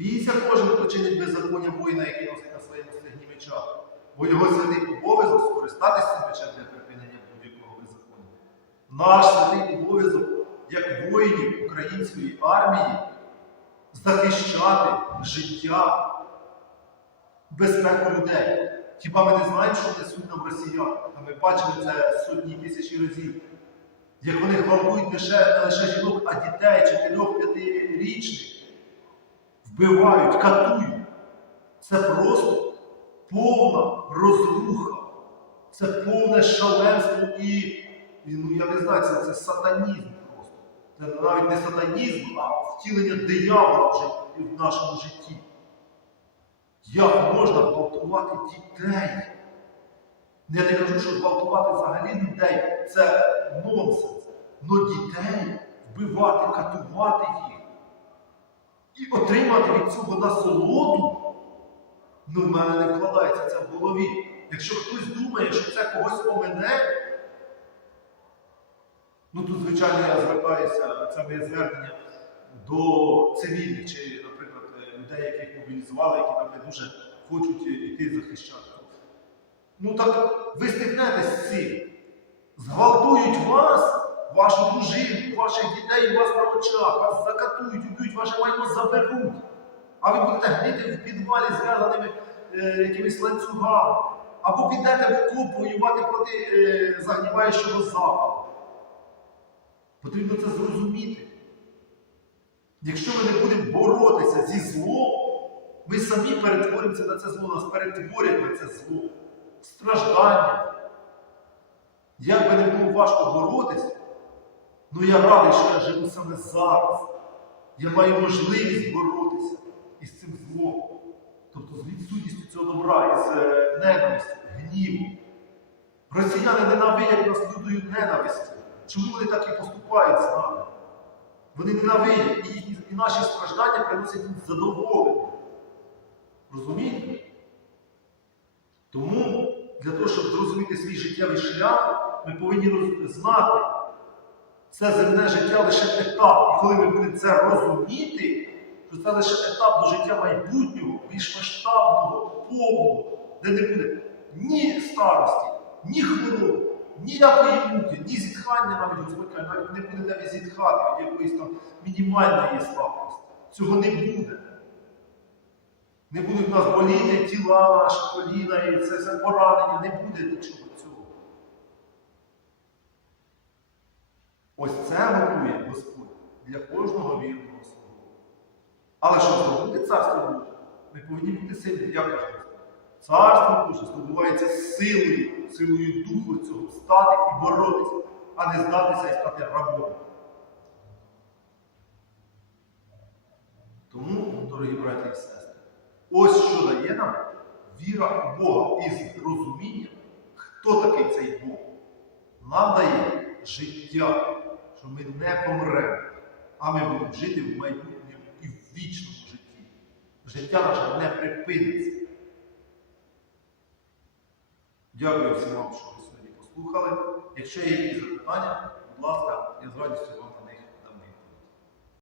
Бійся кожен, хто чинить беззаконня воїна, який носить на своєму стегні меча, бо його святий обов'язок скористатися мечем для припинення будь-якого беззаконня. Наш святий обов'язок, як воїнів української армії, захищати життя, безпеку людей. Хіба ми не знаємо, що несуть нам росіяни? Та ми бачили це сотні тисячі разів. Як вони гвалтують не лише жінок, а дітей 4-5 річних вбивають, катують. Це просто повна розруха. Це повне шаленство і, ну я не знаю, це, це сатанізм просто. Це навіть не сатанізм, а втілення диявола в, в нашому житті. Як можна гвалтувати дітей? Я не кажу, що гвалтувати взагалі людей це нонсенс. Но дітей вбивати, катувати їх і отримати від цього насолоду, ну в мене не вкладається це в голові. Якщо хтось думає, що це когось помене, ну тут, звичайно, я звертаюся, це моє звернення до цивільних чи, наприклад, людей, яких мобілізували, які там не дуже хочуть йти захищати. Ну так ви стикнетесь з цим. Зґвалтують вас, вашу дружину, ваших дітей у вас на очах, вас закатують, уб'ють, ваше майно заберуть. А ви будете гнити в підвалі зв'язаними е, якимись ланцюгами. Або підете в окоп воювати проти е, загніваючого запалу. Потрібно це зрозуміти. Якщо ми не будемо боротися зі злом, ми самі перетворимося на це зло, нас перетворять на це зло. Страждання. Як би не було важко боротися, ну я радий, що я живу саме зараз. Я маю можливість боротися із цим злом. Тобто з відсутністю цього добра, із е, ненавистю, гнівом. Росіяни ненавидять нас лютою ненавистю. Чому вони так і поступають з нами? Вони ненавидять і, і, і наші страждання приносять їм задоволення. Розумієте? Тому для того, щоб зрозуміти свій життєвий шлях, ми повинні знати, це земне життя лише етап. І коли ми будемо це розуміти, що це лише етап до життя майбутнього, більш масштабного, повного, де не буде ні старості, ні хвороб, ніякої муки, ні зітхання навіть Господь каже, навіть не буде навіть зітхати від якоїсь там мінімальної слабкості. Цього не буде. Не будуть нас боліти тіла наші, коліна, і це все поранення, не буде нічого цього. Ось це готує Господь для кожного вірного свого. Але щоб здобути царство Боже, ми повинні бути сильні. Як Господь? Царство Боже здобувається силою, силою духу цього встати і боротися, а не здатися і стати рабом. Тому, дорогі браті і сестри, ось що дає нам віра в Бога із розумінням, хто такий цей Бог. Нам дає життя, що ми не помремо, а ми будемо жити в майбутньому і в вічному житті. Життя наше не припиниться. Дякую всім вам, що ви сьогодні послухали. Якщо є якісь запитання, будь ласка, я з радістю вам